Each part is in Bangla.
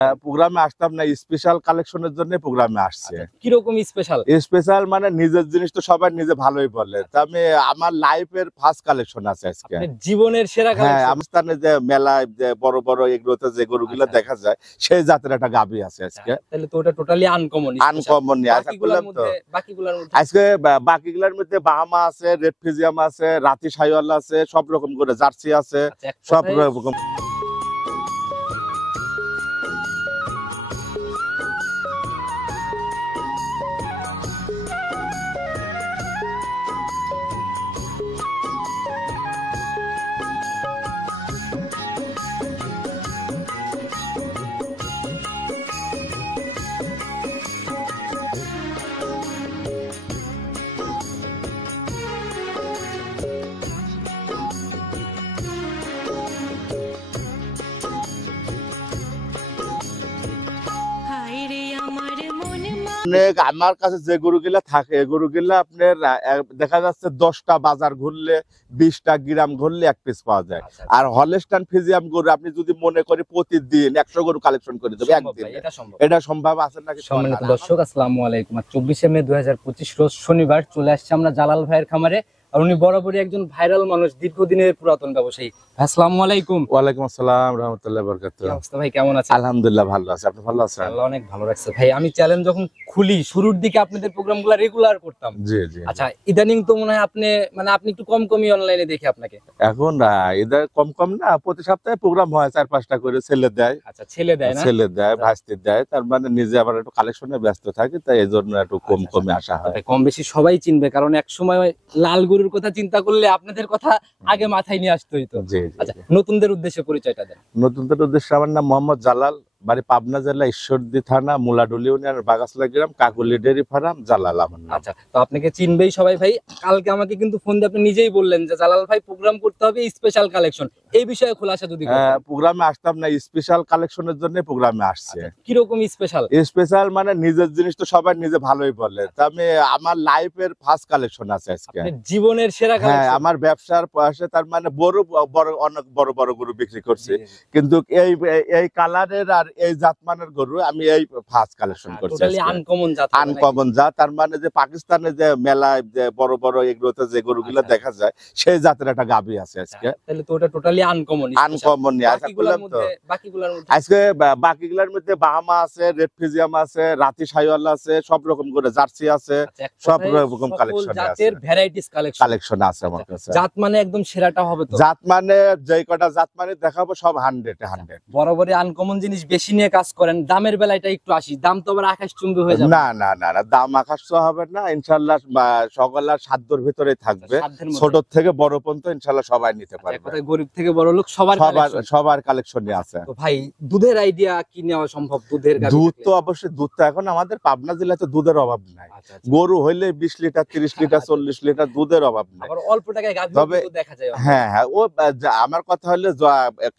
প্রোগ্রামে আসতাম না, স্পেশাল কালেকশনের জন্য প্রোগ্রামে আসছে। কি রকম স্পেশাল? স্পেশাল মানে নিজের জিনিস তো সবাই নিজে ভালোই বলে। তা আমি আমার লাইফের ফার্স্ট কালেকশন আছে আজকে, জীবনের সেরা কালেকশন। হ্যাঁ, আমস্থানে যে মেলায় যে বড় বড় এগুলোতে যে গরুগুলো দেখা যায় সেই জাতের একটা গাভী আছে আজকে। তাহলে তো ওটা টোটালি আনকমন। আনকমন নিয়ে আজকে বাকিগুলোর মধ্যে বাহামা আছে, রেড ফিজিয়াম আছে, রাতি সাইওয়াল আছে, সব রকম করে জার্সি আছে, সব রকম। আমার কাছে যে গরুগুলা থাকে এই গরুগুলা আপনার দেখা যাচ্ছে 10টা বাজার ঘুরলে 20টা গ্রাম ঘুরলে এক পিস পাওয়া যায়। আর হলস্টাইন ফ্রিজিয়ান গরু আপনি যদি মনে করি প্রতিদিন 100 গরু কালেকশন করে দেবে একদিন, এটা সম্ভব আছে নাকি? সম্মানিত দর্শক, আসসালামু আলাইকুম। 24শে মে 2025 রোজ শনিবার চলে আসছে আমরা জালাল ভাইয়ের খামারে। আর উনি বরাবরই একজন ভাইরাল মানুষ, দীর্ঘদিনের পুরাতন ব্যবসায়ী। আসসালামু আলাইকুম। ওয়ালাইকুম আসসালাম রাহমাতুল্লাহি ওয়া বারাকাতুহু। অবস্থা ভাই কেমন আছেন? আলহামদুলিল্লাহ ভালো আছি, আপনি ভালো আছেন? আল্লাহ অনেক ভালো রাখছে ভাই। আমি চ্যানেল যখন খুলি শুরুর দিকে আপনাদের প্রোগ্রামগুলো রেগুলার করতাম। জি জি। আচ্ছা, ইদানিং তো মনে হয় আপনি একটু কমই অনলাইনে দেখি আপনাকে। এখন এদের কম না, প্রতি সপ্তাহে প্রোগ্রাম হয় 4-5টা করে, ছেলে দেয়। আচ্ছা, ছেলে দেয় না? ছেলে দেয়, ভাস্তি দেয়, তার মানে নিজে আবার একটু কালেকশনে ব্যস্ত থাকে, তাই এজন্য একটু কমে আসা হয়। কম বেশি সবাই চিনবে, কারণ এক সময় লাল গরুর কথা চিন্তা করলে আপনাদের কথা আগে মাথায় নিয়ে আসতে হইতো। আচ্ছা, নতুনদের উদ্দেশ্যে পরিচয়টা দেন। নতুনদের উদ্দেশ্যে আমার নাম মোহাম্মদ জালাল, বাড়ি পাবনা জেলা ঈশ্বরদী থানা মুলাডুলি ইউনিয়ন বাগাসলা গ্রাম, কাকুলি ডেয়ারি ফার্ম, জালাল আমার নাম। আচ্ছা, তো আপনাকে চিনবেই সবাই ভাই। কালকে আমাকে কিন্তু ফোন দিয়ে আপনি নিজেই বললেন যে জালাল ভাই প্রোগ্রাম করতে হবে স্পেশাল কালেকশন, এই বিষয়ে খোলাসা যদি করেন। প্রোগ্রামে আসতাম না, স্পেশাল কালেকশনের জন্য প্রোগ্রামে আসছে। কি রকম স্পেশাল? স্পেশাল মানে নিজের জিনিস তো সবাই নিজে ভালোই বলে। তা আমি আমার লাইফের ফার্স্ট কালেকশন আছে আজকে, জীবনের সেরা কালেকশন। হ্যাঁ, আমার ব্যবসার পাশে তার মানে অনেক বড় বড় গরু বিক্রি করছি, কিন্তু এই কালারের আর এই জাতমানের গরু আমি এই ফার্স্ট কালেকশন করছি। আনকমন জাত, তার মানে যে পাকিস্তানে যে মেলায় যে বড় বড় এগুলোতে যে গরুগুলো দেখা যায় সেই জাতের একটা গাভী আছে আজকে। তাহলে তো ওটা টোটালি আনকমন নিয়ে আজকে বাকিগুলোর মধ্যে বাহামা আছে, রেড ফিজিয়াম আছে, রাতি সাইওয়াল আছে, সব রকম করে জার্সি আছে, সব রকম কালেকশন আছে, ভ্যারাইটিস কালেকশন আছে আমার কাছে। জাত মানে একদম সেরাটা হবে তো? জাত মানে যেই কটা জাত মানে দেখাবো সব 100 বরাবরই আনকমন জিনিস বেশি নিয়ে কাজ করেন। দামের বেলাটা একটু আসি, দাম তো আবার আকাশচুম্বী হয়ে যাবে। না না না না, দাম আকাশ হবে না, ইনশাআল্লাহ সকলের সাধ্যের ভিতরে থাকবে, ছোট থেকে বড় পর্যন্ত ইনশাআল্লাহ সবাই নিতে পারবে। কথা গরিব থেকে বড় লোক সবার কালেকশনে আছে। তো ভাই দুধের আইডিয়া কি নেওয়া সম্ভব? দুধ তো অবশ্যই, দুধ তো এখন আমাদের পাবনা জেলাতে দুধের অভাব নাই। গরু হইলে 20 লিটার 30 লিটার 40 লিটার দুধের অভাব নাই। অল্প টাকায় গাভী দেখা যায়। হ্যাঁ হ্যাঁ, ও আমার কথা হলে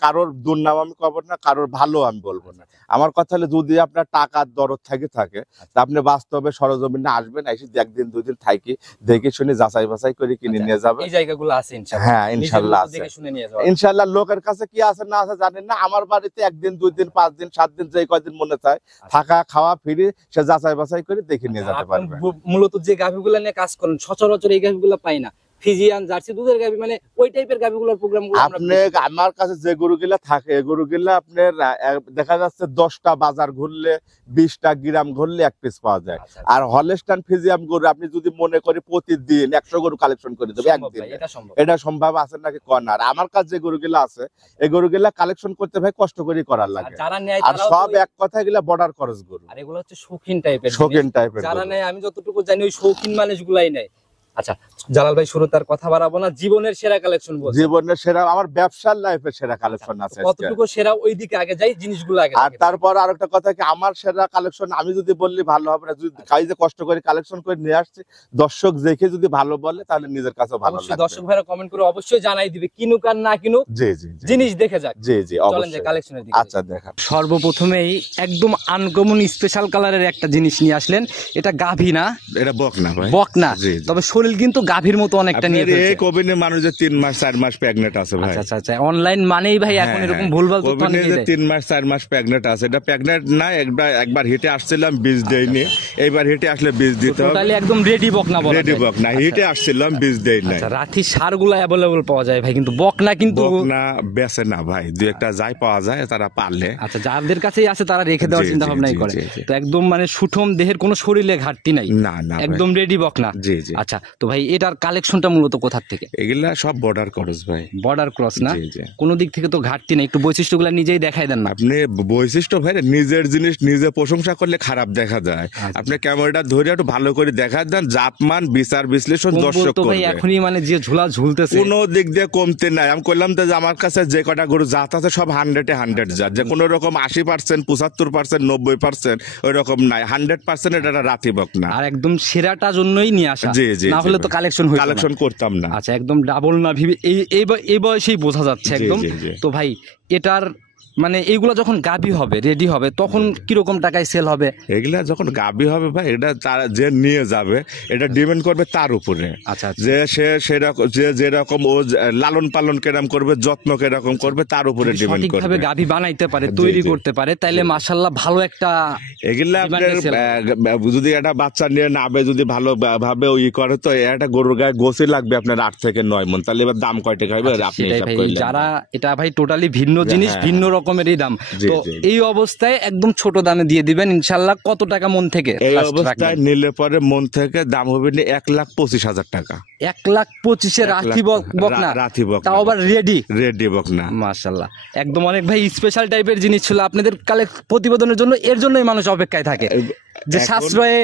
কারোর দুর্নাম আমি করবো না, কারোর ভালো আমি বলবো না। আমার কথা হলে যদি আপনার টাকার দরদ থাকে তা আপনি বাস্তবে সরজমিনে আসবেন, এসে একদিন দুদিন থাকি দেখে শুনে যাচাই বাছাই করে কিনে নিয়ে যাবে। এই জায়গাগুলো আছে ইনশাআল্লাহ। হ্যাঁ ইনশাআল্লাহ আছে, ইনশাআল্লাহ। লোকের কাছে কি আছে না আছে জানেন না, আমার বাড়িতে একদিন 2 দিন 5 দিন 7 দিন যে কয়দিন মনে চায় থাকা খাওয়া ফ্রি, সে যাচাই বাছাই করে দেখে নিয়ে যেতে পারবে। মূলত যে গাভীগুলো নিয়ে কাজ করেন সচরাচর এই গাভীগুলো পাই না, ফিজিয়ান জার্সি দুধের গাভী, মানে ওই টাইপের গাভীগুলোর প্রোগ্রামগুলো আপনি আমার কাছে যে গরুগুলা থাকে এই গরুগুলা আপনার দেখা যাচ্ছে 10টা বাজার ঘুরলে 20টা গ্রাম ঘুরলে এক পিস পাওয়া যায়। আর হলস্টাইন ফ্রিজিয়ান গরু আপনি যদি মনে করি প্রতিদিন 100 গরু কালেকশন করে দেবে একদিন, এটা সম্ভব আছে নাকি? আর আমার কাছে যে গরুগুলা আছে এই গরুগুলা কালেকশন করতে ভাই কষ্ট করে করার লাগে, আর সব এক কথা গেলা বর্ডার খরচ গরু। আর এগুলো হচ্ছে শৌখিন টাইপের, যারা নেয় আমি যতটুকু জানি ওই শৌখিন মানুষগুলাই নেয়। আচ্ছা জালাল ভাই, শুরু তার কথা বাড়াবো না, জীবনের সেরা কালেকশন বলবো। জীবনের সেরা, আমার ব্যবসার লাইফের সেরা কালেকশন আছে। কতটুকু সেরা ওইদিকে আগে যাই, জিনিসগুলো আগে। আর তারপর আরেকটা কথা কি, আমার সেরা কালেকশন আমি যদি বললি ভালো হবে না, যদি কাই যে কষ্ট করে কালেকশন করে নিয়ে আসছি, দর্শক দেখে যদি ভালো বলে তাহলে নিজের কাছে ভালো লাগবে। দর্শক ভাইরা কমেন্ট করে অবশ্যই জানাই দিবে, কিনুক আর না কিনুক। জি জি, জিনিস দেখে যাক। জি জি, চলেন যে কালেকশনের দিকে। আচ্ছা দেখা। সর্বপ্রথমেই একদম আনকমন স্পেশাল কালারের একটা জিনিস নিয়ে আসলেন। এটা গাভী না, এটা বকনা ভাই, বকনা, তবে শরীর শরীর কিন্তু গাভীর মতো অনেকটা নিয়ে আপনার ফেলছে। এই কোবিনে মানুষ যে 3 মাস 4 মাস প্রেগনেন্ট আছে ভাই। আচ্ছা আচ্ছা অনলাইন মানেই ভাই এখন এরকম ভুলভাল তথ্য কোবিনে অনেকেই যে দেয়। 3 মাস 4 মাস প্রেগনেন্ট আছে, এটা প্রেগনেন্ট না, একবার হিটে আসছিলাম বীজ দেইনি, এইবার হিটে আসলে বীজ দিতে হবে। টোটালি একদম রেডি বকনা বলা রেডি যায়। বক না, হিটে আসছিলাম বীজ দেই নাই। আচ্ছা রাতি সারগুলা অ্যাভেলেবল পাওয়া যায় ভাই, কিন্তু বকনা কিন্তু বক না বেচে না ভাই, দুই একটা যাই পাওয়া যায় তারা পারলে। আচ্ছা যাদের কাছেই আছে তারা রেখে দেওয়ার জি, চিন্তা জি, ভাবনাই জি, করে। জি, জি। তো একদম মানে সুঠম দেহের কোনো শরীরে ঘাটতি নাই, না না ভাই। একদম রেডি বকনা। জি জি। আচ্ছা তো ভাই এটার কালেকশনটা মূলত কোথা থেকে? এগুলা সব বর্ডার ক্রস ভাই। বর্ডার ক্রস না? জি, জি। কোনো দিক থেকে তো ঘাটতি নেই, একটু বৈশিষ্ট্যগুলো নিজেই দেখাই দেন না। আপনি বৈশিষ্ট্য ভাই নিজের জিনিস নিজে প্রশংসা করলে খারাপ দেখা যায়। আপনি ক্যামেরাটা ধরে একটু ভালো করে দেখা দেন, জাতমান বিচার বিশ্লেষণ কম্বল দর্শক তো ভাই করবে। এখনই মানে যে ঝুলা ঝুলতেছে, কোনো দিক দিয়ে কমতে নাই। আমি করলাম তো যে আমার কাছে যে কটা গরু জাত আছে সব 100 জাত, যে কোনো রকম 80%, 75%, 90% ওই রকম নাই, 100% এটা রাতি বক না। আর একদম সেরাটা জন্যই নিয়ে আসা, জি জি। না হলে তো কালেকশন হইতো না। কালেকশন করতাম না। আচ্ছা একদম ডাবল না ভিবে এই বয়সেই বোঝা যাচ্ছে জি, একদম। জি, জি। তো ভাই এটার মানে এইগুলা যখন গাভী হবে রেডি হবে তখন কিরকম টাকায় সেল হবে? এগুলা যখন গাবি হবে ভাই, এটা তারা যে নিয়ে যাবে এটা ডিপেন্ড করবে তার উপরে। আচ্ছা যে সে সেরকম যে যেরকম ও লালন পালন কেরম করবে, যত্ন কেরকম করবে তার উপরে ডিপেন্ড করবে। সঠিকভাবে গাভী বানাইতে পারে, জি, তৈরি জি। করতে পারে, তাইলে মাশাআল্লাহ ভালো একটা এগুলা আপনার ডিমান্ডে sell হবে। যদি একটা বাচ্চা নিয়ে নাবে যদি ভালো ভাবে ই করে, তো একটা গরুর গায়ে গোসি লাগবে আপনার 8 থেকে 9 মণ। তাহলে এবার দাম কয় টাকা হবে আপনি সেটাই হিসাব ভাই, করলেন। যারা এটা ভাই টোটালি ভিন্ন জিনিস, হ্যাঁ, ভিন্ন রকমেরই দাম। জি, তো জি। এই অবস্থায় একদম ছোট দামে দিয়ে দিবেন ইনশাআল্লাহ। কত টাকা মন থেকে এই last অবস্থায় রাখবেন? নিলে পরে মন থেকে দাম হবে 1,25,000 টাকা। 1,25,000 রাথি বকনা, রাথি বকনা। তাও আবার রেডি। রেডি বক না। মাশাআল্লাহ একদম অনেক ভাই স্পেশাল টাইপের জিনিস ছিল আপনাদের প্রতিবেদনের জন্য, এর জন্যই মানুষ অপেক্ষায় থাকে যে এখন- সাশ্রয়ে।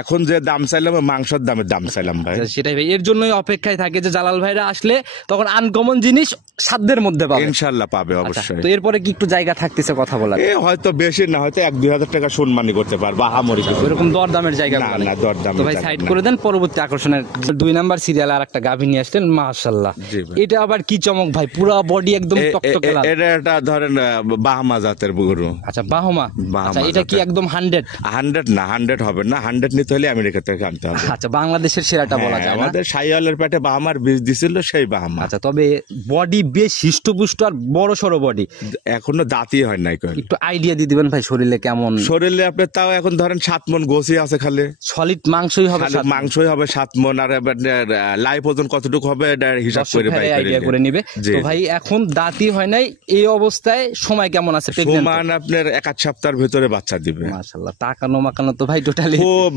এখন যে দাম চাইলাম মাংসের দামের দাম চাইলাম ভাই। সেটাই ভাই, এর জন্যই অপেক্ষায় থাকে যে জালাল ভাইরা আসলে তখন আনকমন জিনিস সাধ্যের মধ্যে পাবে। ইনশাল্লাহ পাবে আচ্ছা, অবশ্যই। তো এরপরে কি একটু জায়গা থাকতেছে কথা বলার? এ হয়তো বেশি না, হয়তো 1-2 হাজার টাকা সম্মানী করতে পারবো, আহামরি কিছু না। এরকম দরদামের জায়গা না, না, দরদামের তো ভাই জায়গা সাইড না। করে দেন। পরবর্তী আকর্ষণের 2 নাম্বার সিরিয়ালে আর একটা গাভী নিয়ে আসলেন, মাশাআল্লাহ। জি ভাই। এটা আবার কি চমক ভাই, পুরা বডি একদম টকটকে লাল। এটা একটা ধরেন বাহামা জাতের গরু। আচ্ছা বাহমা, বাহামা আচ্ছা এটা কি জাতের। একদম 100? 100 না, 100 হবে না, 100 নিতে হলে আমেরিকা থেকে আনতে হবে। আচ্ছা বাংলাদেশের সেরাটা বলা হ্যাঁ, যায় না? আমাদের সাইওয়ালের পেটে বাহামার বীজ দিছিল, সেই বাহামা আচ্ছা তবে বডি বেশ হিষ্টপুষ্ট আর বড় সড়ো বডি। এখনো দাঁতই হয় নাই কই। একটু আইডিয়া দিয়ে দিবেন ভাই শরীরে কেমন? শরীরে আপনার তাও এখন ধরেন 7 মণ গোছি আছে, খালি সলিড মাংসই হবে খালি সাথে? মাংসই হবে 7 মণ। আর লাইফ ওজন কতটুকু হবে এটা হিসাব দর্শক করে ভাইরা আইডিয়া করে নিবে। জি, তো জি। ভাই এখন দাঁতই হয় নাই, এই অবস্থায় সময় কেমন আছে? প্রেগন্যান্ট? সমান আপনার 1 সপ্তাহের ভিতরে বাচ্চা দিবে। মাশাআল্লাহ তাকানো মাকানো তো ভাই টোটালি খুব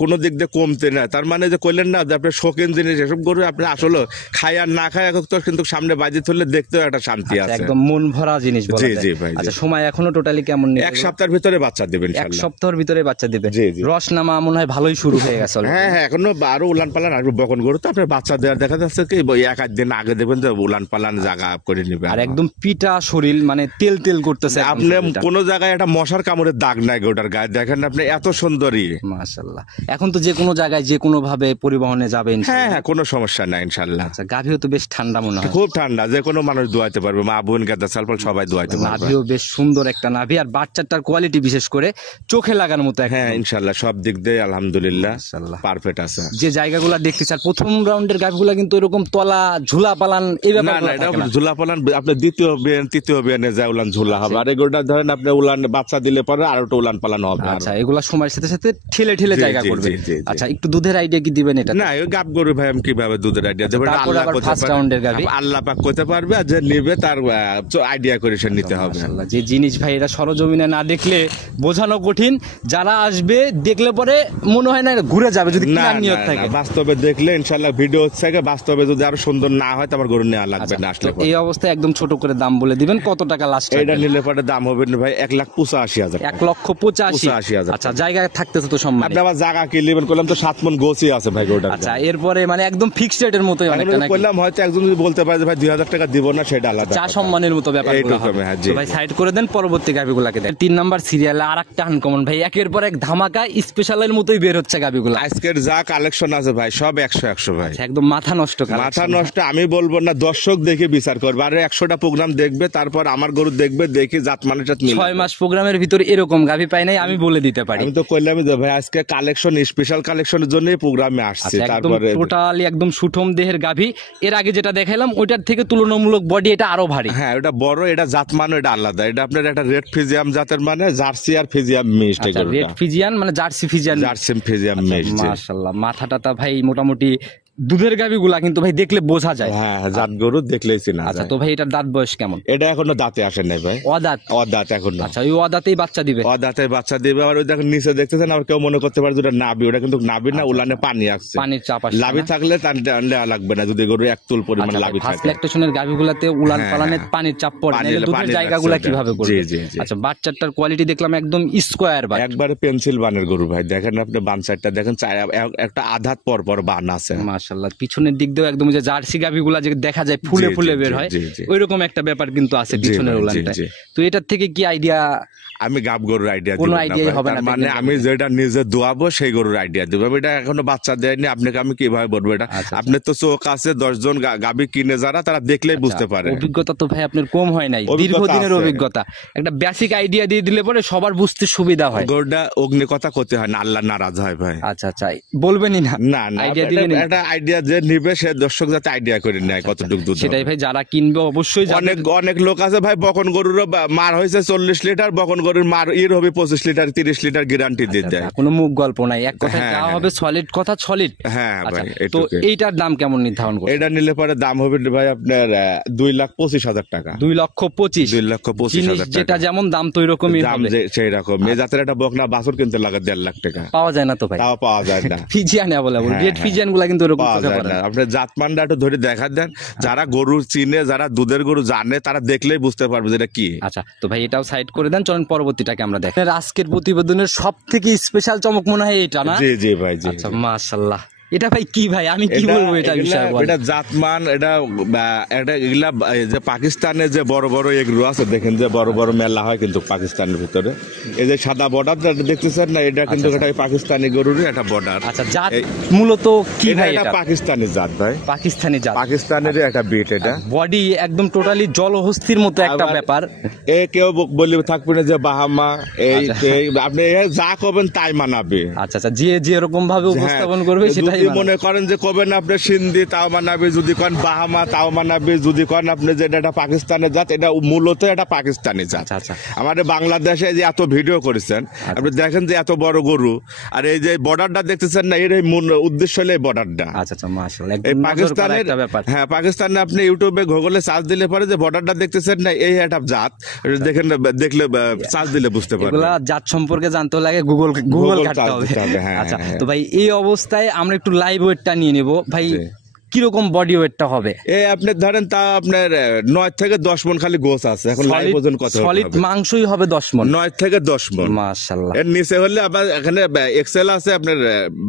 কোনো দিক দিয়ে কমতে না। তার মানে যে কইলেন না যে আপনার শৌখিন জিনিস, এসব গরু আপনি আসলে খাই আর না খাই তো কিন্তু সামনে বাজি ধরলে দেখতেও একটা শান্তি আছে। একদম মন ভরা জিনিস বলা জি, যায়। জি ভাই, জি। আচ্ছা সময় এখনো টোটালি কেমন নেই? 1 সপ্তাহের ভিতরে বাচ্চা দিবেন 1 সপ্তাহের ভিতরে বাচ্চা দিবে। জি, জি। রসনামা মনে হয় ভালোই শুরু হয়ে গেছে already। হ্যাঁ, এখনো আরো উলান পালান আসবে। বকন গরু তো আপনার বাচ্চা দেওয়ার দেখা যাচ্ছে কি 1-8 দিন আগে দেখবেন যে উলান পালান জায়গা করে নিবে। আর একদম পিটা শরীর, মানে তেল তেল করতেছে একদম আপনি শরীরটা। কোন জায়গায় একটা মশার কামড়ের দাগ নাই গোটার গায়ে, দেখেন আপনি এত সুন্দরী। মাশাআল্লাহ এখন তো যে কোনো জায়গায় যে কোনো ভাবে পরিবহনে যাবে ইনশাআল্লাহ। হ্যাঁ, হ্যাঁ, কোনো সমস্যা নাই ইনশাল্লাহ। আচ্ছা গাভীও তো বেশ ঠান্ডা মনে হয়। খুব ঠান্ডা, যে কোনো মানুষ দোয়াইতে পারবে, মা বোন গাদা সালপাল সবাই দোয়াইতে পারবে। নাভিও বেশ সুন্দর একটা নাভি, আর বাচ্চাটার কোয়ালিটি বিশেষ করে চোখে লাগার মতো একটা। হ্যাঁ ইনশাল্লাহ সব দিক দিয়ে আলহামদুলিল্লাহ মাশাআল্লাহ। পারফেক্ট আছে। যে জায়গাগুলো দেখতে চান প্রথম রাউন্ডের গাভীগুলো কিন্তু এরকম তলা ঝুলা পালান এই না, ব্যাপারগুলো না, এটা থাকে না। ঝুলা পালান আপনার দ্বিতীয় বিয়ান তৃতীয় বিয়ানে যায় উলান ঝুলা হবে। আর এগুলোটা ধরেন আপনি উলান বাচ্চা দিলে পরে আর একটা উলান পালান হবে। আচ্ছা এগুলা সময়ের সাথে সাথে ঠেলে ঠেলে জি, জায়গা জি, করবে। জি, জি, জি। আচ্ছা একটু দুধের আইডিয়া কি দিবেন এটা? না, ওই গাব গরু ভাই আমি কিভাবে দুধের আইডিয়া দেবেন? তারপরে আল্লাহ আবার করতে ফার্স্ট পারে। রাউন্ডের গাভী। আল্লাহ পাক করতে পারবে, আর যে নিবে তার আইডিয়া করে সে নিতে হবে। মাশাআল্লাহ, যে জিনিস ভাই এটা সরজমিনে না দেখলে বোঝানো কঠিন। যারা আসবে দেখলে পরে মনে হয় না ঘুরে যাবে যদি না, কেনার নিয়ত না, থাকে। না, বাস্তবে দেখলে ইনশাল্লাহ ভিডিও থেকে বাস্তবে যদি আরো সুন্দর না হয় তো আমার গরু নেওয়া লাগবে না আসলে তো এই অবস্থায় একদম ছোট করে দাম বলে দিবেন, কত টাকা লাস্ট? এটা নিলে পরে দাম হবে না ভাই 1,85,000 টাকা। 1,85,000। 85,000 আচ্ছা জায়গা থাকতেছে তো সম্মান। আপনি আবার জায়গা কি নেবেন করলাম তো 7 মণ গোছি আছে ভাই গরুটার। আচ্ছা এরপরে মানে একদম ফিক্সড রেটের মতোই অনেকটা নাকি? করলাম হয়তো একজন যদি বলতে পারে যে ভাই 2,000 টাকা দিব না, সেটা আলাদা চা কথা। সম্মানের মতো ব্যাপার। এইটুকু, হ্যাঁ, জি। ভাই সাইড করে দেন, পরবর্তী গাভিগুলাকে দেন। 3 নাম্বার সিরিয়ালে আরেকটা আনকমন ভাই, একের পর এক ধামাকা স্পেশালের মতোই বের হচ্ছে গাভিগুলা। আজকের যা কালেকশন আছে ভাই সব 100 ভাই। একদম মাথা নষ্ট collection। মাথা নষ্ট আমি বলবো না, দর্শক দেখে বিচার করবে। আর 100টা প্রোগ্রাম দেখবে, তারপর আমার গরু দেখবে, দেখি জাত মানের সাথে মিলে। 6 মাস প্রোগ্রামের ভিতরে এরকম গাভি পাই নাই আমি বলে দিতে পারি। আমি তো কইলামই যে ভাই আজকে কালেকশন স্পেশাল কালেকশনের জন্য প্রোগ্রামে আসছে। আচ্ছা, একদম তারপরে টোটালি একদম সুঠম দেহের গাভী। এর আগে যেটা দেখাইলাম ওইটার থেকে তুলনামূলক বডি এটা আরো ভারী। হ্যাঁ, এটা বড়, এটা জাত মানে এটা আলাদা। এটা আপনার একটা রেড ফিজিয়াম জাতের, মানে জার্সি আর ফিজিয়াম মিক্সড। আচ্ছা, রেড ফিজিয়ান মানে Jersey Friesian. Jersey Friesian mixed. মাশাআল্লাহ, মাথাটা তা ভাই মোটামুটি দুধের গাভীগুলা কিন্তু ভাই দেখলে বোঝা যায়। হ্যাঁ, জাত গরু দেখলেই চেনা আচ্ছা, যায়। তো ভাই এটার দাঁত বয়স কেমন? এটা এখনো দাঁতে আসে নাই ভাই, অদাঁত। অদাঁত এখনো। আচ্ছা, ওই অদাঁতেই বাচ্চা দিবে। অদাঁতে বাচ্চা দিবে। আর ওই দেখেন নিচে দেখতেছেন, আর কেউ মনে করতে পারে যে ওটা নাভি, ওটা কিন্তু নাভি না, উলানে পানি আসছে। পানির চাপ আসছে লাভি না? থাকলে তার নেওয়া লাগবে না, যদি গরু এক তুল পরিমাণ আচ্ছা, লাভি ফার্স্ট থাকে। ল্যাকটেশনের গাভীগুলাতে উলান হ্যাঁ, পালানে হ্যাঁ। পানির চাপ পড়ে, পানি- নাহলে দুধের পানির জায়গাগুলা লাগছে কিভাবে ওটা। করবে? জি, জি, জি। আচ্ছা, বাচ্চাটার কোয়ালিটি দেখলাম একদম স্কোয়ার বাট। একবারে পেন্সিল বানের গরু ভাই, দেখেন আপনি বান সাইডটা দেখেন, একটা আধাত পর পর বান আছে। মাশাআল্লাহ, পিছনের দিক দিয়েও একদম যে জার্সি গাভীগুলা যে দেখা যায় ফুলে জি, ফুলে জি, বের জি, হয়, জি, জি। ওইরকম একটা ব্যাপার কিন্তু আছে জি পিছনের ভাই, জি, উলানটায়। জি। তো এটার থেকে কি আইডিয়া? আমি গাব গরুর আইডিয়া কোনো দিব না idea ভাই। হবে না তার মানে দেখলে আমি বলতে। যেটা নিজে দোয়াবো সেই গরুর আইডিয়া দিব। এটা এখনো বাচ্চা দেয়নি, আপনাকে আমি কিভাবে বলবো এটা? আচ্ছা, আপনার তো চোখ আছে, 10 জন গাবি কিনে যারা, তারা দেখলেই বুঝতে পারে। অভিজ্ঞতা তো ভাই আপনার কম হয় নাই, অভিজ্ঞতা দীর্ঘদিনের আছে। অভিজ্ঞতা। একটা বেসিক আইডিয়া দিয়ে দিলে পরে সবার বুঝতে সুবিধা হয়। গরুটা অগ্নি কথা করতে হয় না, আল্লাহ নারাজ হয় ভাই। আচ্ছা আচ্ছা, বলবেনই না? না না, আইডিয়া দিবেন। একটা আইডিয়া যে নিবে, সে দর্শক যাতে আইডিয়া করে নেয় কতটুকু দুধ সেটাই হবে। ভাই, যারা কিনবে অবশ্যই যাদের- অনেক অনেক লোক আছে ভাই, বকন গরুর মার হয়েছে 40 লিটার, বকন গরুর মার হবে 25 লিটার 30 লিটার গ্যারান্টি দিয়ে দেয়। আচ্ছা, কোনো মুখ গল্প নাই, এক কথা হ্যাঁ, যা হ্যাঁ। হবে সলিড কথা সলিড। হ্যাঁ আচ্ছা, ভাই, তো এটুকুই। এইটার দাম কেমন নির্ধারণ করছে? এটা নিলে পরে দাম হবে ভাই আপনার 2,25,000 টাকা। 2,25,000। 2,25,000 জিনিস টাকা। যেটা যেমন দাম তো ওইরকমই দাম হবে। সেই রকম। এই জাতের একটা বকনা বাছুর কিনতে লাগে 1.5 লাখ টাকা, পাওয়া যায় না তো ভাই, তাও পাওয়া যায় না। ফিজিয়ান অ্যাভেলেবল, হ্যাঁ, রেড হ্যাঁ। ফিজিয়ান গুলা কিন্তু ওরকম পাওয়া চোখে যায় পড়ে না। না। আপনি জাতমানটা একটু ধরে দেখা দেন, যারা গরু চিনে, যারা দুধের গরু জানে, তারা দেখলেই বুঝতে পারবে যে এটা কি। আচ্ছা, তো ভাই এটাও সাইড করে দেন, চলেন পরবর্তীটাকে আমরা দেখি। আজকের প্রতিবেদনের সব থেকে স্পেশাল চমক মনে হয় এটা না? জি জি ভাই, জি। আচ্ছা, মাশাআল্লাহ, এটা ভাই কি ভাই, আমি কি বলবো এটা বিষয়ে বলেন। এটা জাতমান, এটা এগুলা যে পাকিস্তানে যে বড় বড় এগুলো আছে, দেখেন যে বড় বড় মেলা হয় কিন্তু পাকিস্তানের ভিতরে। এই যে সাদা বর্ডার দেখতেছেন না, এটা কিন্তু এটা পাকিস্তানি গরুরই একটা বর্ডার। আচ্ছা, জাত মূলত কি ভাই? এটা এটা পাকিস্তানি জাত ভাই, পাকিস্তানি জাত, পাকিস্তানেরই একটা বিট এটা। বডি একদম টোটালি জলহস্তির মতো একটা আবার ব্যাপার। এ কেউ বলি থাকবে না যে বাহামা, এই আচ্ছা। এই, আপনি যা করবেন তাই মানাবে। আচ্ছা আচ্ছা, যে যেরকম ভাবে উপস্থাপন করবে হ্যাঁ, সেটাই যদি মানাবে। মনে করেন যে কবেন আপনি সিন্ধি, তাও মানাবে। যদি কন বাহামা, তাও মানাবে। যদি কন আপনি যে এটা পাকিস্তানের জাত, এটা মূলত এটা পাকিস্তানি জাত। আচ্ছা আচ্ছা, আমাদের বাংলাদেশে যে এত ভিডিও করেছেন, আপনি দেখেন যে এত বড় গরু, আর এই যে বর্ডারটা দেখতেছেন না, এর এই মূল উদ্দেশ্য হলো এই বর্ডারটা। আচ্ছা আচ্ছা, মাশাআল্লাহ, এই একদম নজর করা পাকিস্তানের, একটা ব্যাপার। হ্যাঁ পাকিস্তানে আপনি ইউটিউবে গুগলে সার্চ দিলে পরে যে বর্ডারটা দেখতেছেন না, এই একটা জাত, এটা দেখেন, দেখলে সার্চ দিলে বুঝতে পারবেন। এগুলা জাত সম্পর্কে জানতে হলে আগে গুগল Google ঘাটতে search হবে। দিতে হবে, হ্যাঁ, আচ্ছা, হ্যাঁ। তো ভাই এই অবস্থায় আমরা একটু লাইভ ওয়েটটা নিয়ে নেব ভাই, জি। কিরকম বডি ওয়েটটা হবে? এই আপনি ধরেন তা আপনার 9 থেকে 10 মণ খালি গোছ আছে। এখন লাইভ ওজন কত সলিড হবে? মাংসই হবে 10 মণ। 9 থেকে 10 মণ। মাশাআল্লাহ, এর নিচে হলে আবার এখানে এক্সেল আছে, আপনার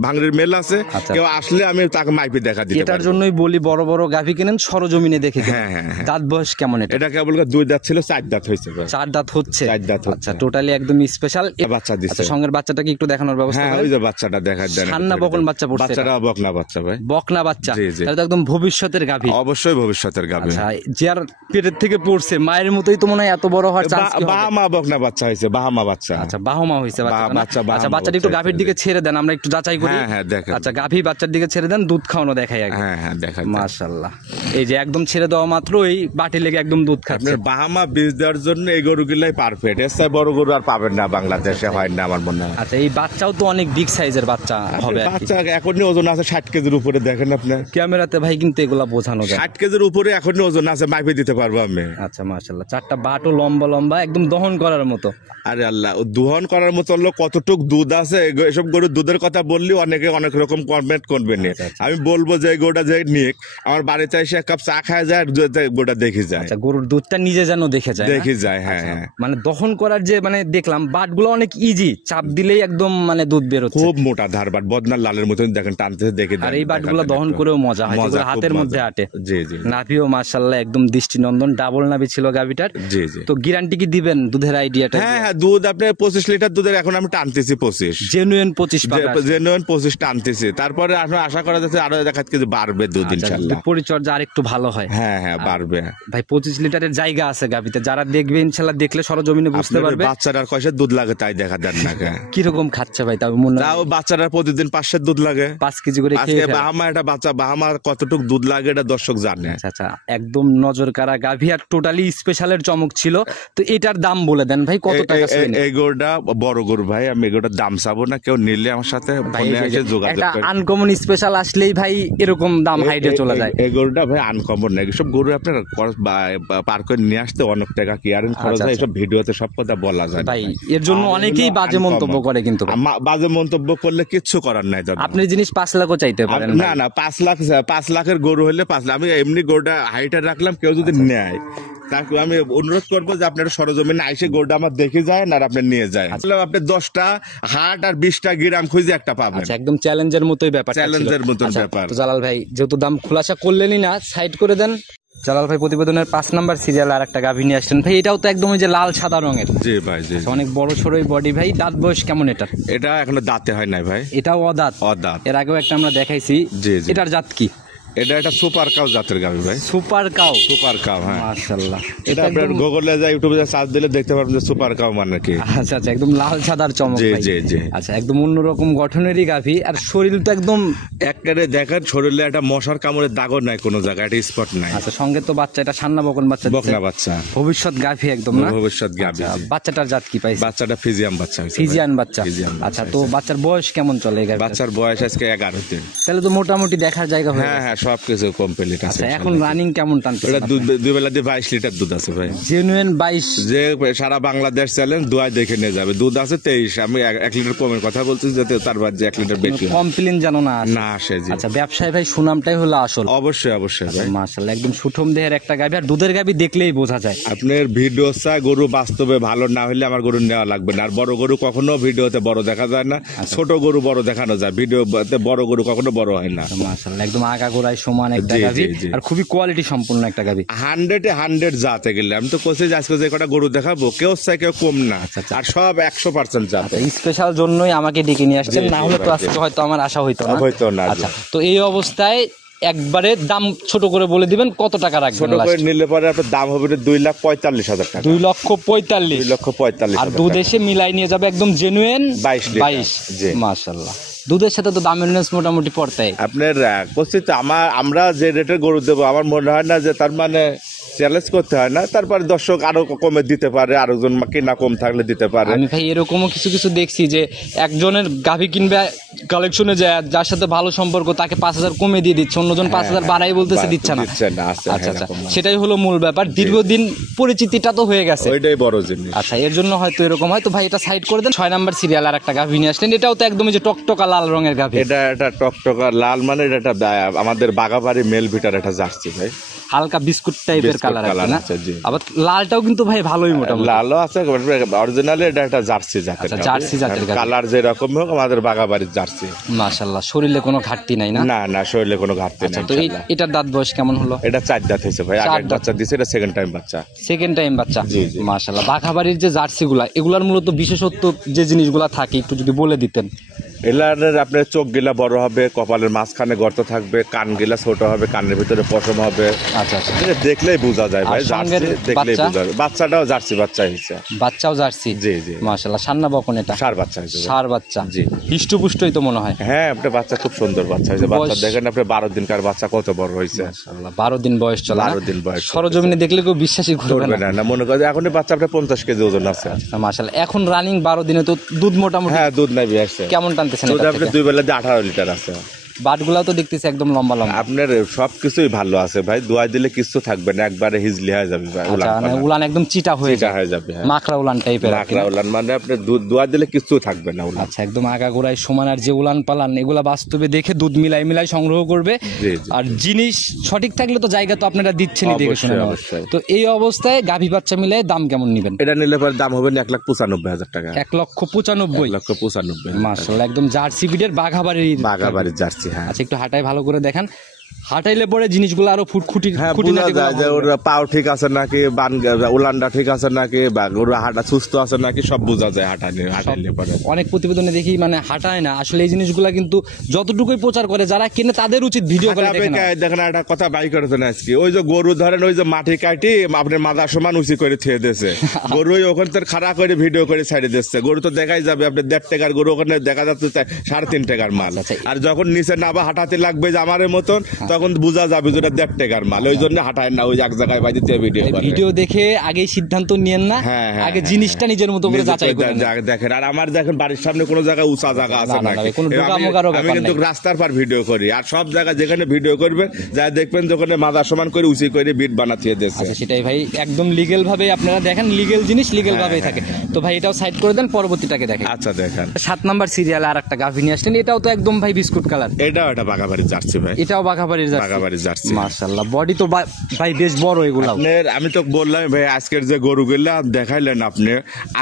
ভাঙড়ির মেল আছে। আচ্ছা। কেউ আসলে আমি তাকে মাইপি দেখা দিতে এটার পারবো। জন্যই বলি বড় বড় গাভী কিনেন সরজমিনে দেখে কিনেন। হ্যাঁ, হ্যাঁ, হ্যাঁ। দাঁত বয়স কেমন এটা? এটা কেবল 2 দাঁত ছিল, 4 দাঁত হয়েছে ভাই। 4 দাঁত হচ্ছে। 4 দাঁত হচ্ছে। আচ্ছা, টোটালি একদম স্পেশাল বাচ্চা দিছে। আচ্ছা, সঙ্গের বাচ্চাটাকে একটু দেখানোর ব্যবস্থা হ্যাঁ, করেন। ওই যে বাচ্চাটা দেখা দেন। সান্না বকন বাচ্চা পড়ছে এটা? বাচ্চাটা বকনা বাচ্চা ভাই। বকনা বাচ্চা, জি, জি। তাহলে তো একদম ভবিষ্যতের গাভী। অবশ্যই ভবিষ্যতের গাবে। আচ্ছা, যার পেটের থেকে পড়ছে মায়ের মতোই তো মনে হয় এত বড় হওয়ার চান্স কি হবে? বাহামা বকনা বাচ্চা হয়েছে, বাহামা বাচ্চা। আচ্ছা, বাহমা হয়েছে বাচ্চাটা না? বাচ্চা, বাহামা আচ্ছা, বাচ্চাটা একটু বাচ্চা গাভীর দিকে ছেড়ে দেন, আমরা একটু যাচাই করি। হ্যাঁ, হ্যাঁ, দেখেন। আচ্ছা, গাভী বাচ্চার দিকে ছেড়ে দেন, দুধ খাওয়ানো দেখাই আগে। হ্যাঁ, হ্যাঁ, দেখা যায়। মাশাআল্লাহ, এই যে একদম ছেড়ে দেওয়া মাত্র এই বাটি লেগে একদম দুধ খাচ্ছে। আপনার বাহামা বীজ দেওয়ার জন্য এই গরুগুলাই পারফেক্ট। এর চেয়ে বড় গরু আর পাবেন না বাংলাদেশে, হয় না আমার মনে হয়। আচ্ছা, এই বাচ্চাও তো অনেক বিগ সাইজের বাচ্চা হবে আর কি। বাচ্চা এখনই ওজন আছে 60 কেজির উপরে, দেখেন আপনি। ক্যামেরাতে ভাই কিন্তু এগুলা বোঝানো যায়। 60 কেজির উপরে এখনই ওজন আছে, মাইপে দিতে পারবো আমি। আচ্ছা, মাশাআল্লাহ, চারটা বাটও লম্বা লম্বা, একদম দহন করার মতো। আরে আল্লাহ, ও দুহন করার মতো হলো কতটুক দুধ আছে। এসব গরুর দুধের কথা বললে অনেকে অনেক রকম কমেন্ট করবে না। আচ্ছা, আচ্ছা। আমি বলবো যে এই গরুটা যে নিক, আমার বাড়িতে এসে এক কাপ চা খায় যায়, আর গরুটা দেখি যায়। আচ্ছা, গরুর দুধটা নিজে যেন দেখে যায় না? দেখি যায়, হ্যাঁ, আচ্ছা, হ্যাঁ। মানে দহন করার যে মানে দেখলাম বাটগুলো অনেক ইজি, চাপ দিলেই একদম মানে দুধ বের হচ্ছে। খুব মোটা ধারবাট, বদনার লালের মতন দেখেন, টানতে দেখে আর এই বাটগুলো দহন করেও মজা হয়, যেগুলো হাতের মধ্যে আটে। জি জি নাভিও মাশাআল্লাহ একদম দৃষ্টিনন্দন, ডাবল নাভি ছিল গাভিটার। জি জি। তো গ্যারান্টি কি দিবেন দুধের আইডিয়াটা? হ্যাঁ হ্যাঁ, দুধ আপনার 25 লিটার দুধের এখন আমি টানতেছি 25, জেনুইন 25 পাবে। জেনুইন 25 টানতেছি। তারপরে আপনার আশা করা যাচ্ছে আরো 1 কেজি বাড়বে দুধ ইনশাআল্লাহ। পরিচর্যা আর একটু ভালো হয়। হ্যাঁ হ্যাঁ বাড়বে ভাই 25 লিটারের জায়গা আছে গাভিতে, যারা দেখবে ইনশাআল্লাহ দেখলে সরজমিনে বুঝতে পারবে। বাচ্চাটার কয়সা দুধ লাগে তাই দেখা দেন না কি রকম খাচ্ছে ভাই? তাও মনে তাও বাচ্চাটার প্রতিদিন 5 দুধ লাগে, 5 কেজি করে আজকে খেয়ে ফেলে। বাহামা একটা বাচ্চা বাহামার কতটুক দুধ লাগে এটা দর্শক জানে। আচ্ছা আচ্ছা, একদম নজর কাড়া গাভি আর টোটালি স্পেশালের চমক ছিল। তো এটার দাম বলে দেন ভাই, কত টাকা ছিল? এই গরুটা বড় গরু ভাই, আমি এগুলোর দাম চাবো না, কেউ নিলে আমার সাথে ফোনে এসে যোগাযোগ একটা করে। আনকমন স্পেশাল আসলেই ভাই এরকম দাম হাইডে চলে যায়। এই গরুটা ভাই আনকমন না, সব গরু আপনার পার করে নিয়ে আসতে অনেক টাকা ক্লিয়ারেন্স খরচ হয়, এসব ভিডিওতে সব কথা বলা যায় না ভাই ভাই। এর জন্য অনেকেই বাজে মন্তব্য করে, কিন্তু ভাই বাজে মন্তব্য করলে কিচ্ছু করার নাই দাদা। আপনি জিনিস 5 লাখও চাইতে পারেন না না, 5 লাখের গরু হলে 5 লাখ, আমি এমনি গরুটা হাইটে রাখলাম, কেউ যদি নেয় তাকে আমি অনুরোধ করবো যে আপনার সরজমিনে আইসে গরুটা আমার দেখে যায় না, আর আপনি নিয়ে যায়। আসলে আপনি 10টা হাট আর 20টা গিরাম খুঁজে একটা পাবেন। আচ্ছা, একদম চ্যালেঞ্জের মতোই ব্যাপার, চ্যালেঞ্জের মতন ব্যাপার। তো জালাল ভাই যেহেতু দাম খোলাসা করলেনই না, সাইড করে দেন। জালাল ভাই প্রতিবেদনের 5 নাম্বার সিরিয়াল আর একটা গাভী নিয়ে আসলেন ভাই, এটাও তো একদম ওই যে লাল সাদা রঙের। জি ভাই জি। অনেক বড় সড়ই বডি ভাই, দাঁত বয়স কেমন এটা? এটা এখনো দাঁতে হয় নাই ভাই, এটাও অদাঁত। অদাঁত। এর আগেও একটা আমরা দেখাইছি। জি জি। এটার জাত কি? এটা একটা সুপার কাউ জাতের গাভী ভাই। Super cow? সুপার কাউ, হ্যাঁ মাশাআল্লাহ। এটা আপনার গুগলে যায় ইউটিউবে সার্চ দিলে দেখতে পারবেন যে সুপার কাউ মানে কি। আচ্ছা আচ্ছা, একদম লাল সাদার চমক জি ভাই। জি জি। আচ্ছা, একদম অন্যরকম গঠনেরই গাভী, আর শরীর তো একদম একবারে দেখেন শরীরে একটা মশার কামড়ে দাগও নাই কোনো জায়গায়, একটা স্পট নাই। আচ্ছা, সঙ্গে তো বাচ্চা, এটা সান্না বকন বাচ্চা দিচ্ছে। বকনা বাচ্চা, ভবিষ্যৎ গাভী একদম না? ভবিষ্যৎ গাভী। আচ্ছা, বাচ্চাটার জাত কি পাইছে? বাচ্চাটা ফিজিয়াম বাচ্চা হয়েছে। ফিজিয়ান বাচ্চা। ফিজিয়ান বাচ্চা আচ্ছা, তো বাচ্চার বয়স কেমন চলে এই গাভীটার? বাচ্চার বয়স আজকে 11 দিন। তাহলে তো মোটামুটি দেখার জায়গা হয়ে হ্যাঁ গেছে। হ্যাঁ, সবকিছু কমপ্লিট আছে। আচ্ছা, এখন রানিং কেমন টানতেছে? এটা দুই বেলা দিয়ে 22 লিটার দুধ আছে ভাই। জেনুইন 22? যে সারা বাংলাদেশ চ্যালেঞ্জ দুয়ায় দেখে নিয়ে যাবে। দুধ আছে 23, আমি 1 লিটার কমের কথা বলছি, যাতে তার বাদ যে 1 লিটার বেশি হয়। কমপ্লেন জানো না আসে? না আসে জি। আচ্ছা, ব্যবসায় ভাই সুনামটাই হলো আসল। অবশ্যই অবশ্যই ভাই। মাশাআল্লাহ, একদম সুঠম দেহের একটা গাভী, আর দুধের গাভী দেখলেই বোঝা যায়। আপনার ভিডিও চাই, গরু বাস্তবে ভালো না হলে আমার গরু নেওয়া লাগবে না। আর বড় গরু কখনো ভিডিওতে বড় দেখা যায় না, ছোট গরু বড় দেখানো যায়, ভিডিওতে বড় গরু কখনো বড় হয় না। মাশাআল্লাহ, একদম আগাগোড়ায় সমান একটা জি, গাভী, জি, জি। আর খুবই কোয়ালিটি সম্পূর্ণ একটা গাভী। 100 জাতে গেলে আমি তো কোচে আজকে যে কটা গরু দেখাবো, কেউ চাই কেউ কম না, আর সব 100% জাতে। স্পেশাল জন্যই আমাকে ডেকে নিয়ে আসছেন, জি, না জি, হলে তো ভাই, আজকে হয়তো আমার আশা হইতো না। হয়তো না। আচ্ছা, তো এই অবস্থায় একবারে দাম ছোট করে বলে দিবেন, কত টাকা রাখবেন? ছোট করে নিলে পরে আপনার দাম হবে 2,45,000 টাকা। 2,45,000। 2,45,000। আর দুধ এসে মিলাই নিয়ে যাবে একদম জেনুইন 22 লিটার। 22। জি। মাশাআল্লাহ, দুধের সাথে তো দামের রেঞ্জ মোটামুটি পড়তাই। আপনার কোচিত আমরা যে রেটের গরু দেবো, আমার মনে হয় না যে তার মানে চ্যালেঞ্জ করতে হয় না। তারপরে দর্শক আরো কমে দিতে পারে, আরেকজন কিনা কম থাকলে দিতে পারে। আমি ভাই এরকমও কিছু কিছু দেখছি যে একজনের গাভী কিনবে কালেকশনে যায়, যার সাথে ভালো সম্পর্ক, তাকে 5,000 কমে দিয়ে দিচ্ছে, অন্যজন 5,000 বাড়াই বলতেছে, দিচ্ছে না। আচ্ছা আচ্ছা আচ্ছা, সেটাই হলো মূল ব্যাপার। দীর্ঘদিন পরিচিতিটা তো হয়ে গেছে, ওইটাই বড় জিনিস। আচ্ছা, এর জন্য হয়তো এরকম হয়। তো ভাই এটা সাইড করে দেন। 6 নাম্বার সিরিয়াল আর একটা গাভী নিয়ে আসলেন, এটাও তো একদমই যে টকটকা লাল রঙের গাভী। এটা একটা টকটকা লাল, মানে এটা একটা আমাদের বাগাবাড়ি মেল ভিটার একটা জার্সি ভাই, হালকা বিস্কুট টাইপের কালার আছে না? আছে, জি। আবার লালটাও কিন্তু ভাই ভালোই মোটামুটি। লালও আছে, অরিজিনালি এটা একটা জার্সি জাতের। আচ্ছা, জার্সি জাতের গাভী। কালার যেরকম হোক আমাদের বাগাবাড়ির জার্সি। মাশাআল্লাহ, শরীরে কোনো ঘাটতি নাই না? না না, শরীরে কোনো ঘাটতি আচ্ছা, নেই। তো এটার দাঁত বয়স কেমন হলো? এটা 4 দাঁত হয়েছে ভাই, 4 আগে দাঁত। বাচ্চা দিছে, এটা সেকেন্ড টাইম বাচ্চা। সেকেন্ড টাইম বাচ্চা। জি, জি। মাশাআল্লাহ, বাঘাবাড়ির যে জার্সিগুলা, এগুলার মূলত বিশেষত্ব যে জিনিসগুলা থাকে একটু যদি বলে দিতেন। এলার আপনার চোখ গিলা বড় হবে, কপালের মাঝখানে গর্ত থাকবে, কান গিলা ছোট হবে, কানের ভিতরে পশম হবে। আচ্ছা আচ্ছা, এটা দেখলেই বোঝা যায় ভাই, আর জার্সি সঙ্গের দেখলেই বাচ্চা? বোঝা যায়। বাচ্চাটাও জার্সি বাচ্চা হয়েছে। বাচ্চাও জার্সি? জি জি। মাশাআল্লাহ, সান্না বকন এটা? ষাঁড় বাচ্চা হয়েছে ভাই। ষাঁড় বাচ্চা। জি। হিষ্টপুষ্টই তো মনে হয়। হ্যাঁ, আপনার বাচ্চা খুব সুন্দর বাচ্চা হয়েছে। বাচ্চা বয়স? দেখেন আপনি 12 দিনকার বাচ্চা কত বড় হয়েছে। মাশাআল্লাহ, 12 দিন বয়স চলে। 12 দিন বয়স। সরজমিনে দেখলে কেউ বিশ্বাসই করবে করবে না। না, মনে করে এখনই বাচ্চা আপনার 50 কেজি ওজন আছে। মাশাআল্লাহ, এখন রানিং 12 দিনে তো দুধ মোটামুটি হ্যাঁ, দুধ নাই আসছে। কেমন টানতেছেন? দুধ আপনার 2 বেলা দিয়ে 18 লিটার আছে। বাটগুলাও তো দেখতেছি একদম লম্বা লম্বা। আপনার সবকিছুই ভালো আছে ভাই, দোয়াই দিলে কিছু থাকবে না, একবারে হিজলি হয়ে যাবে ভাই। আচ্ছা, মানে উলান একদম চিটা হয়ে চিটা হয়ে যাবে, হ্যাঁ। মাখরা উলান টাইপের। লাকড়া উলান, মানে আপনার দোয়াই দিলে কিছু থাকবে না উলান। আচ্ছা, একদম আগাগোড়ায় সমান। আর যে উলান পালান এগুলা বাস্তবে দেখে দুধ মিলাই মিলাই সংগ্রহ করবে। জি, জি। আর জিনিস সঠিক থাকলে তো জায়গা তো আপনারা দিচ্ছেনই দেখে শুনে অবশ্যই, নেওয়া। অবশ্যই। তো এই অবস্থায় গাভী বাচ্চা মিলাই দাম কেমন নিবেন? এটা নিলে পরে দাম হবে 1,95,000 টাকা। 1,95,000? 1,95,000। মাশাআল্লাহ, একদম জার্সি বিডের বাঘাবাড়ির। বাগাবাড়ির জার্সি, হ্যাঁ। আচ্ছা, একটু হাঁটায় ভালো করে দেখান। হাঁটাইলে পরে জিনিসগুলো আরো ফুটখুটি হ্যাঁ, বোঝা খুঁটিনাটি যায় যে ওর পাও ঠিক আছে নাকি, উলানটা ঠিক আছে নাকি, বা ওর হাঁটা সুস্থ আছে নাকি, সব বোঝা যায় হাঁটাইলে পরে। অনেক প্রতিবেদনে দেখি মানে হাঁটায় না, আসলে এই জিনিসগুলা কিন্তু যতটুকুই প্রচার করে যারা কিনে তাদের উচিত ভিডিও করে দেখে না। দেখেন একটা কথা বাই করেছেন আজকে, ওই যে গরু ধরেন ওই যে মাটি কাটি আপনার মাথা সমান উঁচি করে থুয়ে দিয়েছে, গরু ওখান থেকে খাড়া করে ভিডিও করে ছাড়ে দিচ্ছে, গরু তো দেখাই যাবে আপনার 1.5 টাকার গরু, ওখানে দেখা যাচ্ছে 3.5 টাকার মাল। আর যখন নিচে নাবা হাঁটাতে লাগবে যে আমার মতন, তখন বোঝা যাবে যে 1.5 টাকার মাল, ওই জন্য হাঁটায় না, ওই এক জায়গায় বাইরে ভিডিও করে। ভিডিও দেখে আগে সিদ্ধান্ত নিয়েন না, আগে জিনিসটা নিজের মতো করে যাচাই করেন। দেখেন, আর আমার দেখেন বাড়ির সামনে কোনো জায়গায় উঁচা জায়গা আছে নাকি, আমি কিন্তু রাস্তার পার ভিডিও করি, আর সব জায়গায় যেখানে ভিডিও করবেন যা দেখবেন যেখানে মাথা সমান করে উঁচি করে বিট বানাচ্ছে দিচ্ছে। সেটাই ভাই, একদম লিগেল ভাবে আপনারা দেখেন, লিগেল জিনিস লিগেল ভাবেই থাকে। তো ভাই এটাও সাইড করে দেন, পরবর্তীটাকে দেখেন। আচ্ছা দেখেন, 7 নাম্বার সিরিয়ালে আর একটা গাভী নিয়ে আসলেন, এটাও তো একদম ভাই বিস্কুট কালার। এটাও এটা বাঘাবাড়ির জার্সি ভাই, এটাও বাঘাবাড়ির জার্সি। বাঘাবাড়ির জার্সি, মাশাআল্লাহ, বডি তো ভাই বেশ বড় এগুলা। আমি তো বললাম ভাই আজকের যে গরুগুলা দেখাইলেন আপনি,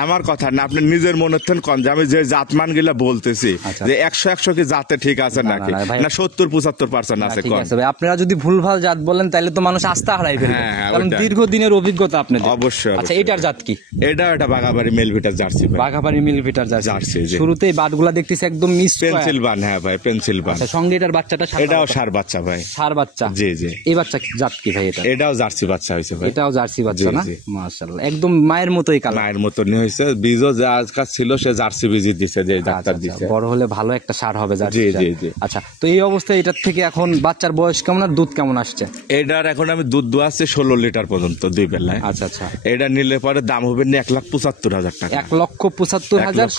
আমার কথা না, আপনি নিজের মনের থেকে কন যে আমি যে জাতমান গুলা বলতেছি যে 100 কি জাতে ঠিক আছে নাকি, না 70-75% আছে। ঠিক আছে ভাই, আপনারা যদি ভুলভাল জাত বলেন তাহলে তো মানুষ আস্থা হারাই ফেলবে, কারণ দীর্ঘদিনের অভিজ্ঞতা আপনাদের। অবশ্যই। আচ্ছা, এটার জাত কি? এটা বাঘাবাড়ি মেলভিটার জার্সি ভাই, বাঘাবাড়ি মিলভিটার জার্সি। শুরুতেই বাটগুলা দেখতেছি একদম পেন্সিল বান। হ্যাঁ ভাই, পেন্সিল বান। আচ্ছা, সঙ্গে এটার বাচ্চাটা এটাও ষাঁড় বাচ্চা ভাই, ষাঁড় বাচ্চা। জি জি। এই বাচ্চা জাত কি ভাই? এটাও জার্সি বাচ্চা হয়েছে ভাই, এটাও জার্সি বাচ্চা না? মাশাআল্লাহ, একদম মায়ের মতোই কালার। মায়ের মতনই হয়েছে, বীজও যে আজকাল ছিল সে জার্সি বীজ দিছে, যে ডাক্তার দিছে। বড় হলে ভালো একটা ষাঁড় হবে জার্সি। জি জি জি। আচ্ছা, তো এই অবস্থায় এটার থেকে এখন বাচ্চার বয়স কেমন আর দুধ কেমন আসছে? এটার এখন আমি দুধ দোয়াচ্ছি 16 লিটার পর্যন্ত 2 বেলায়। আচ্ছা আচ্ছা। এটা নিলে পরে দাম হবে না 1,75,000 টাকা। 1,75,000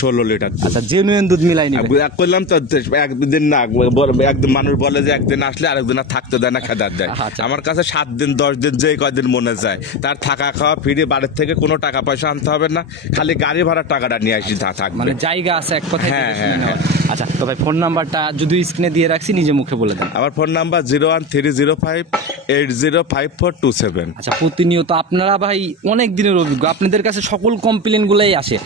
16 লিটার। আচ্ছা, জেনুইন দুধ মিলাই নিবে। করলাম তো একদিন না, একদিন মানুষ বলে যে একদিন আসলে আরেকদিন আর থাকতে দেয় না, খেদার দেয়। আমার কাছে 7 দিন 10 দিন যে কয়দিন মনে যায়, তার থাকা খাওয়া ফিরে বাড়ির থেকে কোনো টাকা পয়সা আনতে হবে না, খালি গাড়ি ভাড়ার টাকাটা নিয়ে আসি থাকবে, মানে জায়গা আছে এক কথায়। হ্যাঁ হ্যাঁ। আচ্ছা, তো ভাই ফোন নাম্বারটা যদি স্ক্রিনে দিয়ে রাখছি, নিজে মুখে বলে দেন। আমার ফোন নাম্বার 01305805427। আচ্ছা, প্রতিনিয়ত আপনারা ভাই অনেক দিনের অভিজ্ঞ, আপনাদের কাছে সকল কমপ্লেন গুলাই আসে,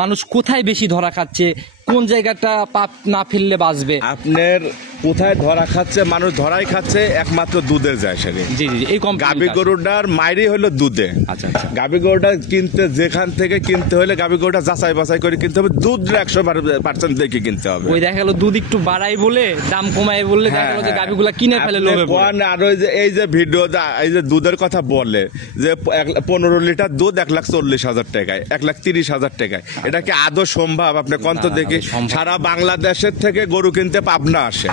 মানুষ কোথায় বেশি ধরা খাচ্ছে, কোন জায়গাটা পাপ না ফেললে বাঁচবে। আপনার কোথায় ধরা খাচ্ছে, মানুষ ধরাই খাচ্ছে একমাত্র দুধের যায় সেরে। জি জি, এই গাভী গরুটার মাইরই হলো দুধে। আচ্ছা আচ্ছা। গাভী গরুটা কিনতে যেখান থেকে কিনতে হলে গাভী গরুটা যাচাই বাছাই করে কিনতে হবে, দুধ 100% দেখে কিনতে হবে। ওই দেখা গেল দুধ একটু বাড়াই বলে, দাম কমাই বললে দেখা গেল যে গাভীগুলা কিনে ফেলে লোভে পড়ে। আর ওই যে এই যে ভিডিও, এই যে দুধের কথা বলে যে 15 লিটার দুধ 1,40,000 টাকায়, 1,30,000 টাকায়, এটা কি আদৌ সম্ভব? আপনি কত দেখি সারা বাংলাদেশের থেকে গরু কিনতে পাবনা আসে।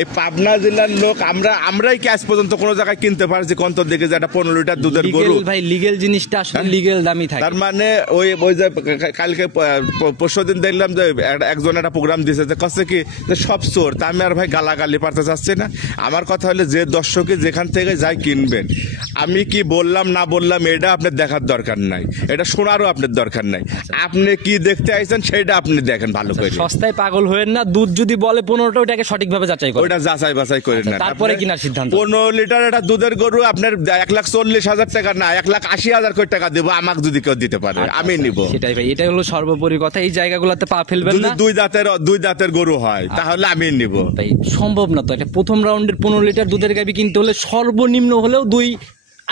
এই পাবনা জেলার লোক আমরাই কি আজ পর্যন্ত কোন জায়গায় কিনতে পারছি কত দেখে যে একটা 15 লিটার দুধের গরু? ভাই লিগেল জিনিসটা আসলে লিগেল দামই থাকে। তার মানে ওই যে কালকে পরশুদিন দেখলাম যে একজন একটা প্রোগ্রাম দিয়েছে যে কচ্ছে কি যে সব চোর, তা আমি আর ভাই গালাগালি পারতে চাচ্ছি না। আমার কথা হলে যে দর্শকে যেখান থেকে যাই কিনবেন, আমি কি বললাম না বললাম এটা আপনার দেখার দরকার নাই, এটা শোনারও আপনার দরকার নাই। আপনি কি দেখতে আইছেন সেটা আপনি দেখেন ভালো করে। সস্তায় পাগল হয়েন না, দুধ যদি বলে 15টা ওটাকে সঠিকভাবে যাচাই করেন, ওটা যাচাই বাছাই করেন না, তারপরে কিনার সিদ্ধান্ত। 15 লিটার একটা দুধের গরু আপনার 1,40,000 টাকা না 1,80,000 কোটি টাকা দেবো, আমাকে যদি কেউ দিতে পারে আমি নিব। সেটাই ভাই, এটাই হলো সর্বোপরি কথা। এই জায়গাগুলোতে পা ফেলবেন না। দুই দাঁতের গরু হয় তাহলে আমি নিব ভাই, সম্ভব না তো। এটা প্রথম রাউন্ডের 15 লিটার দুধের গাভী কিনতে হলে সর্বনিম্ন হলেও 2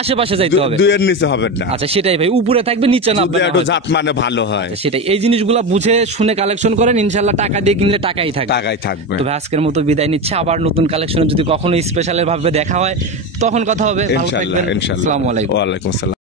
আশেপাশে যাইতে হবে, 2 এর নিচে হবে না। আচ্ছা, সেটাই ভাই, উপরে থাকবে নিচে না, একটু জাত মানে ভালো হয়। সেটাই, এই জিনিসগুলো বুঝে শুনে কালেকশন করেন, ইনশাআল্লাহ টাকা দিয়ে কিনলে টাকাই থাকবে। তো ভাই আজকের মতো বিদায় নিচ্ছে, আবার নতুন কালেকশনে যদি কখনো স্পেশাল ভাবে দেখা হয় তখন কথা হবে। ভালো থাকবেন, আসসালামু আলাইকুম। ওয়া আলাইকুম আসসালাম।